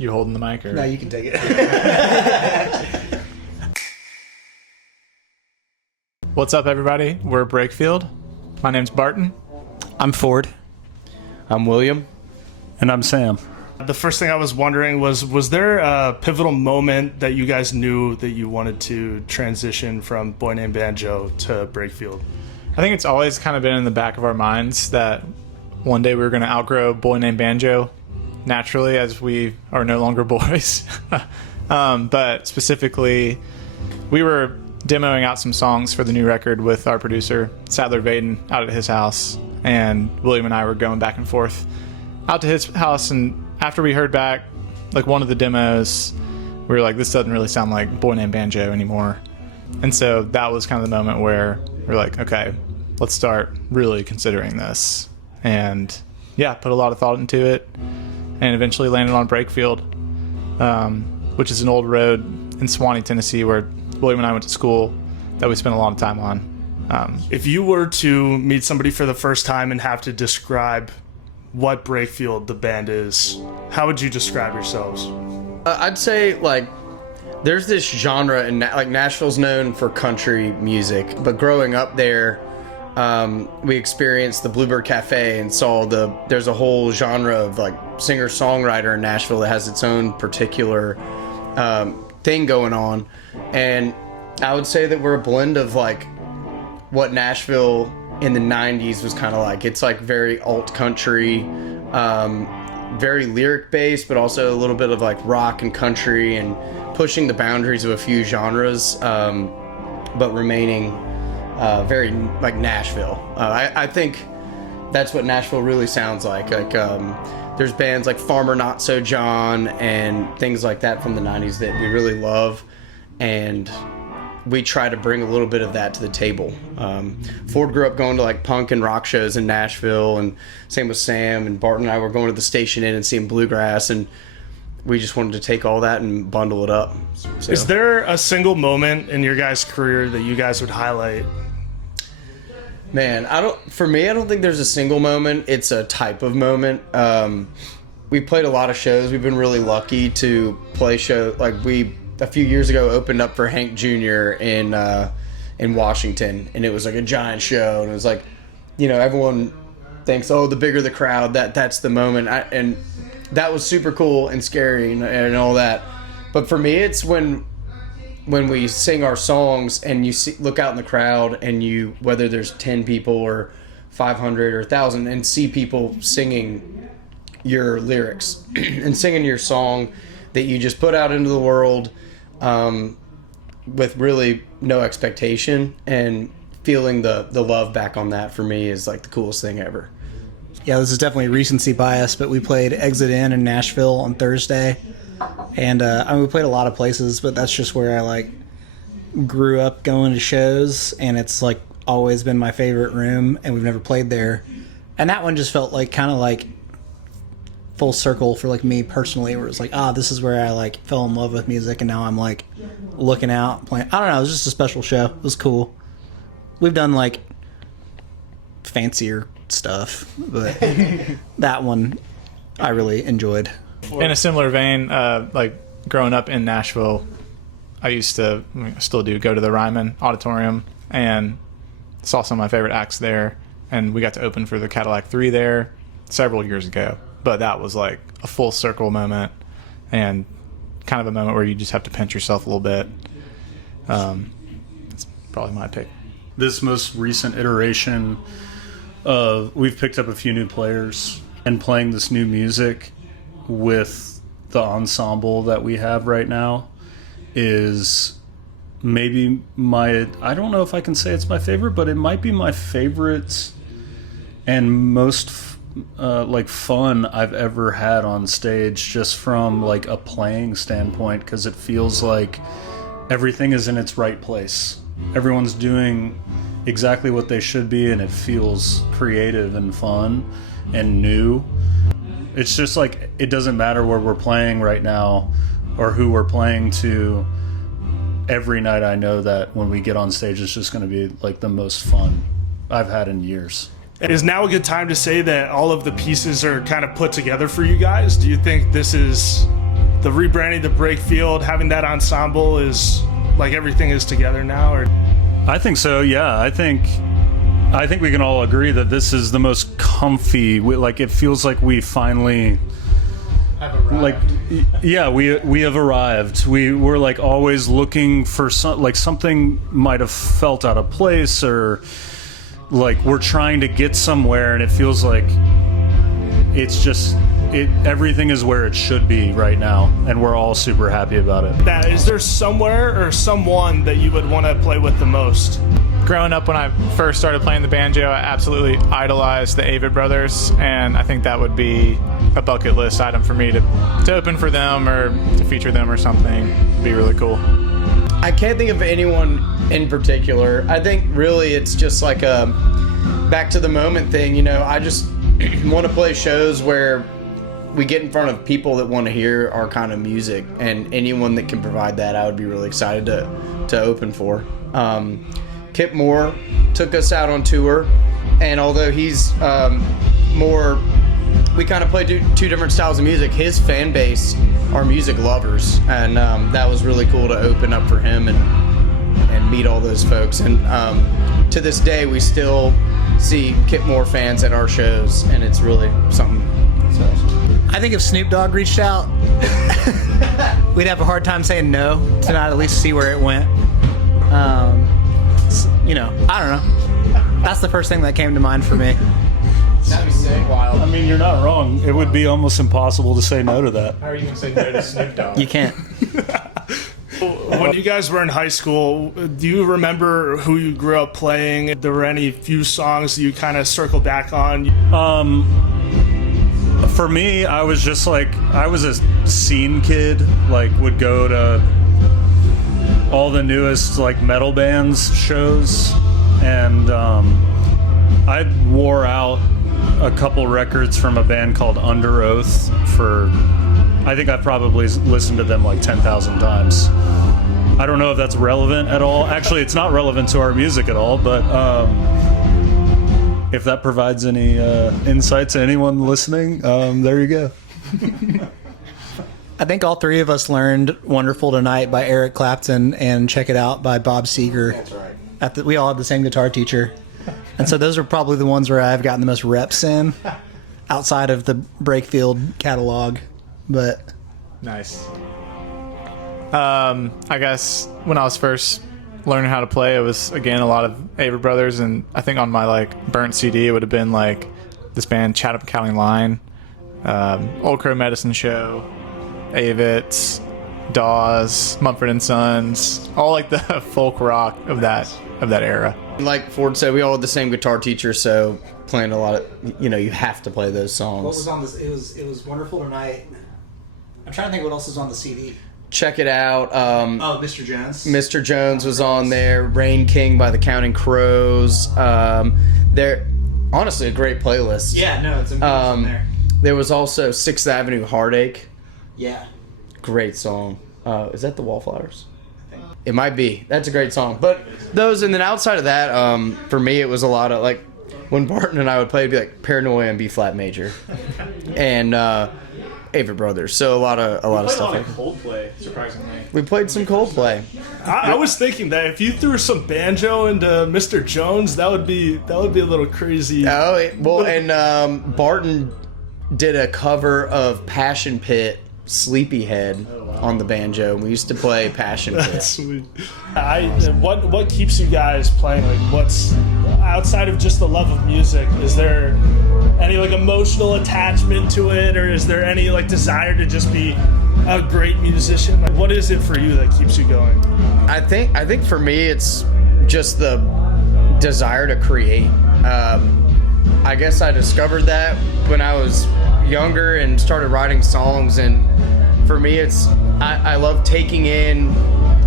You holding the mic? Or? No, you can take it. What's up, everybody? We're Breakfield. My name's Barton. I'm Ford. I'm William. And I'm Sam. The first thing I was wondering was there a pivotal moment that you guys knew that you wanted to transition from Boy Named Banjo to Breakfield? I think it's always kind of been in the back of our minds that one day we were going to outgrow Boy Named Banjo naturally, as we are no longer boys. But specifically, we were demoing out some songs for the new record with our producer, Sadler Vaden, out at his house. And William and I were going back and forth out to his house, and after we heard back like one of the demos, we were like, this doesn't really sound like Boy Named Banjo anymore. And so that was kind of the moment where we're like, okay, let's start really considering this. And yeah, put a lot of thought into it, and eventually landed on Breakfield, which is an old road in Swanee, Tennessee, where William and I went to school, that we spent a lot of time on. If you were to meet somebody for the first time and have to describe what Breakfield, the band, is, how would you describe yourselves? I'd say, like, there's this genre, and like Nashville's known for country music, but growing up there, we experienced the Bluebird Cafe and saw there's a whole genre of like singer-songwriter in Nashville that has its own particular thing going on. And I would say that we're a blend of like what Nashville in the 90s was kind of like. It's like very alt country, very lyric based, but also a little bit of like rock and country, and pushing the boundaries of a few genres, but remaining very like Nashville. I think that's what Nashville really sounds like. Like there's bands like Farmer Not So John and things like that from the 90s that we really love, and we try to bring a little bit of that to the table. Ford grew up going to like punk and rock shows in Nashville, and same with Sam, and Barton and I were going to the Station Inn and seeing bluegrass, and we just wanted to take all that and bundle it up. So. Is there a single moment in your guys' career that you guys would highlight? Man, I don't think there's a single moment. It's a type of moment. We played a lot of shows. We've been really lucky to play shows. Like a few years ago, opened up for Hank Jr. in Washington, and it was like a giant show. And it was like, everyone thinks, oh, the bigger the crowd, that's the moment. And that was super cool and scary and all that. But for me, it's when we sing our songs and you look out in the crowd, and whether there's 10 people or 500 or 1,000, and see people singing your lyrics and singing your song that you just put out into the world, with really no expectation, and feeling the love back on that, for me, is like the coolest thing ever. Yeah, this is definitely recency bias, but we played Exit Inn in Nashville on Thursday, and we played a lot of places, but that's just where I like grew up going to shows, and it's like always been my favorite room, and we've never played there, and that one just felt like kind of like full circle for like me personally, where it's like, this is where I like fell in love with music, and now I'm like looking out playing. I don't know, it was just a special show. It was cool. We've done like fancier stuff, but that one I really enjoyed. In a similar vein, like growing up in Nashville, I still do, go to the Ryman Auditorium and saw some of my favorite acts there, and we got to open for the Cadillac 3 there several years ago. But that was like a full circle moment, and kind of a moment where you just have to pinch yourself a little bit. It's probably my pick. This most recent iteration of, we've picked up a few new players, and playing this new music with the ensemble that we have right now is maybe I don't know if I can say it's my favorite, but it might be my favorite and most like fun I've ever had on stage, just from like a playing standpoint, because it feels like everything is in its right place. Everyone's doing exactly what they should be, and it feels creative and fun and new. It's just like, it doesn't matter where we're playing right now or who we're playing to. Every night I know that when we get on stage, it's just going to be like the most fun I've had in years. Is now a good time to say that all of the pieces are kind of put together for you guys? Do you think this is the rebranding to Breakfield, having that ensemble is like everything is together now? Or I think so. Yeah, I think we can all agree that this is the most comfy. Like it feels like we finally like we have arrived. We're like always looking for something might have felt out of place, or like we're trying to get somewhere, and it feels like it's just everything is where it should be right now, and we're all super happy about it. is there somewhere or someone that you would want to play with the most? Growing up, when I first started playing the banjo, I absolutely idolized the Avett Brothers, and I think that would be a bucket list item for me to open for them or to feature them or something. It'd be really cool. I can't think of anyone in particular. I think really it's just like a back to the moment thing. You know, I just want to play shows where we get in front of people that want to hear our kind of music, and anyone that can provide that, I would be really excited to open for. Kip Moore took us out on tour, and although he's more, we kind of play two different styles of music. His fan base are music lovers, and that was really cool to open up for him and meet all those folks. And to this day, we still see Kip Moore fans at our shows, and it's really something special. I think if Snoop Dogg reached out, we'd have a hard time saying no to not at least see where it went. You know, I don't know. That's the first thing that came to mind for me. That'd be sick. Wild. I mean, you're not wrong. It would be almost impossible to say no to that. How are you going to say no to Snoop Dogg? You can't. When you guys were in high school, do you remember who you grew up playing? There were any few songs you kind of circled back on? For me, I was just like, I was a scene kid, like would go to all the newest like metal bands shows, and I wore out a couple records from a band called Under Oath for, I think I probably listened to them like 10,000 times. I don't know if that's relevant at all. Actually, it's not relevant to our music at all, but if that provides any insight to anyone listening, there you go. I think all three of us learned "Wonderful Tonight" by Eric Clapton and "Check It Out" by Bob Seger. That's right. We all had the same guitar teacher, and so those are probably the ones where I've gotten the most reps in, outside of the Breakfield catalog. But Nice. I guess when I was first learning how to play, it was again a lot of Avett Brothers, and I think on my like burnt CD it would have been like this band Chatham County Line, Old Crow Medicine Show, Avett, Dawes, Mumford and Sons, all like the folk rock of that era. Like Ford said, we all had the same guitar teacher, so playing a lot of, you have to play those songs. what was on this? It was "Wonderful Tonight." I'm trying to think what else is on the CD. Check It Out. Mr. Jones. Mr. Jones was on there. Rain King by the Counting Crows. They're honestly a great playlist. Yeah, no, it's on there. There was also 6th Avenue Heartache. Yeah. Great song. Is that the Wallflowers? It might be. That's a great song. But those, and then outside of that, for me, it was a lot of like when Barton and I would play, it'd be like Paranoia and B flat major, and Avett Brothers. So a lot of stuff. Like Coldplay, surprisingly. we played some Coldplay. I was thinking that if you threw some banjo into Mr. Jones, that would be a little crazy. And Barton did a cover of Passion Pit, Sleepyhead on the banjo. We used to play Passion Pit. That's sweet. What keeps you guys playing? Like, what's outside of just the love of music? Is there any like emotional attachment to it, or is there any like desire to just be a great musician? Like, what is it for you that keeps you going? I think for me it's just the desire to create. I guess I discovered that when I was younger and started writing songs, and for me it's I love taking in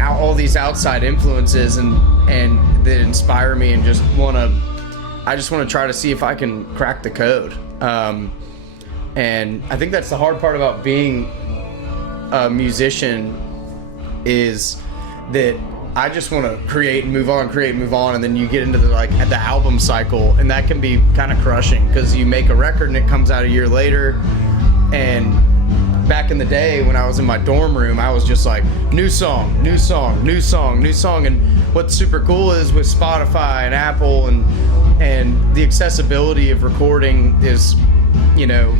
all these outside influences and that inspire me, and I just want to try to see if I can crack the code. And I think that's the hard part about being a musician, is that I just want to create and move on, and then you get into the album cycle, and that can be kind of crushing because you make a record and it comes out a year later, and back in the day when I was in my dorm room, I was just like, new song, new song, new song, new song. And what's super cool is with Spotify and Apple and the accessibility of recording is, you know,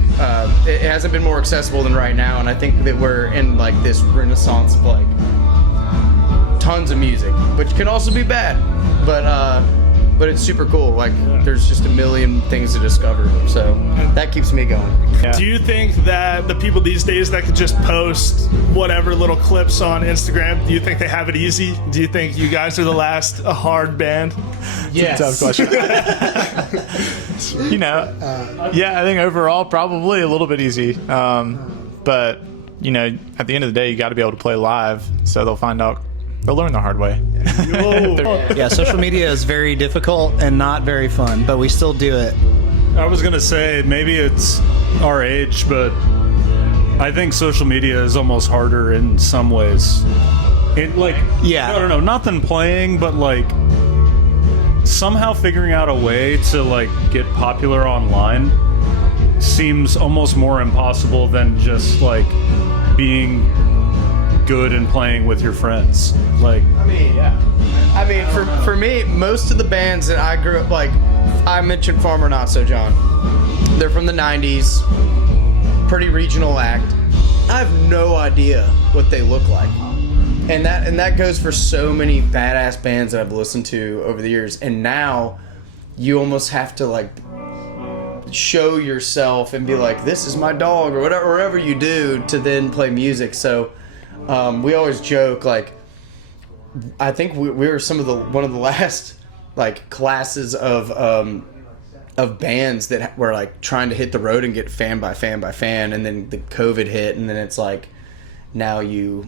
it hasn't been more accessible than right now. And I think that we're in like this renaissance of like tons of music, which can also be bad, but it's super cool. Like there's just a million things to discover, so that keeps me going. Yeah. Do you think that the people these days that could just post whatever little clips on Instagram, do you think they have it easy? Do you think you guys are the last hard band? Yes. Tough question. You know, yeah, I think overall probably a little bit easy. But you know, at the end of the day, you got to be able to play live, so they'll learn the hard way. Yeah, social media is very difficult and not very fun, but we still do it. I was gonna say maybe it's our age, but I think social media is almost harder in some ways. It like Yeah. I don't know, not than playing, but like somehow figuring out a way to like get popular online seems almost more impossible than just like being good and playing with your friends. Like I mean, for me, most of the bands that I grew up, like I mentioned Farmer Not So John, they're from the 90s, pretty regional act. I have no idea what they look like. And that goes for so many badass bands that I've listened to over the years. And now you almost have to like show yourself and be like, this is my dog, or whatever you do to then play music. So we always joke, like, I think we were one of the last like classes of bands that were like trying to hit the road and get fan by fan by fan, and then the COVID hit, and then it's like now you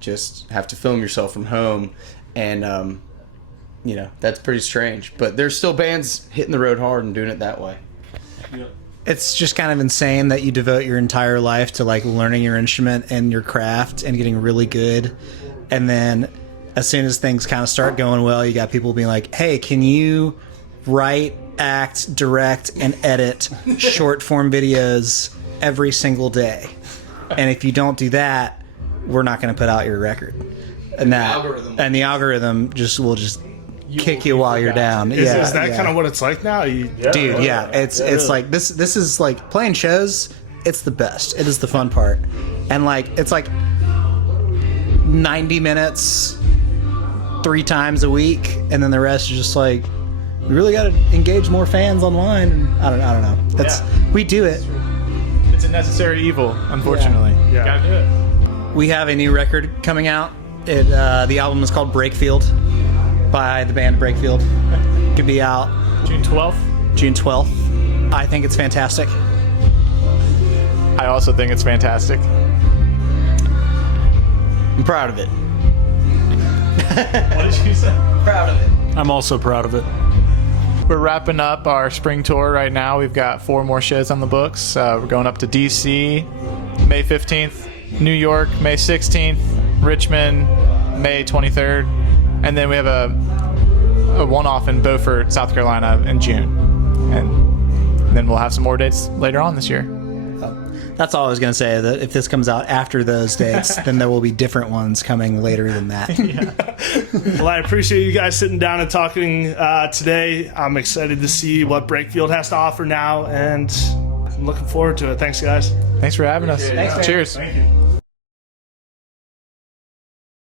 just have to film yourself from home, and you know, that's pretty strange. But there's still bands hitting the road hard and doing it that way. It's just kind of insane that you devote your entire life to like learning your instrument and your craft and getting really good, and then as soon as things kind of start going well, you got people being like, hey, can you write, act, direct, and edit short form videos every single day? And if you don't do that, we're not going to put out your record. And the algorithm just will kick you while you're down. Is that kind of what it's like now? Dude, yeah. It's like this is like playing shows, it's the best. It is the fun part. And like it's like 90 minutes 3 times a week, and then the rest is just like, we really got to engage more fans online. And I don't know. We do it. It's a necessary evil, unfortunately. Yeah. Gotta do it. We have a new record coming out. The album is called Breakfield by the band Breakfield. Could be out June 12th. June 12th. I think it's fantastic. I also think it's fantastic. I'm proud of it. What did you say? Proud of it. I'm also proud of it. We're wrapping up our spring tour right now. We've got 4 more shows on the books. We're going up to DC May 15th, New York May 16th, Richmond May 23rd, and then we have a one-off in Beaufort, South Carolina in June. And then we'll have some more dates later on this year. That's all I was going to say, that if this comes out after those dates, then there will be different ones coming later than that. Well, I appreciate you guys sitting down and talking today. I'm excited to see what Breakfield has to offer now, and I'm looking forward to it. Thanks, guys. Thanks for having us. Thanks, man. Cheers. Thank you.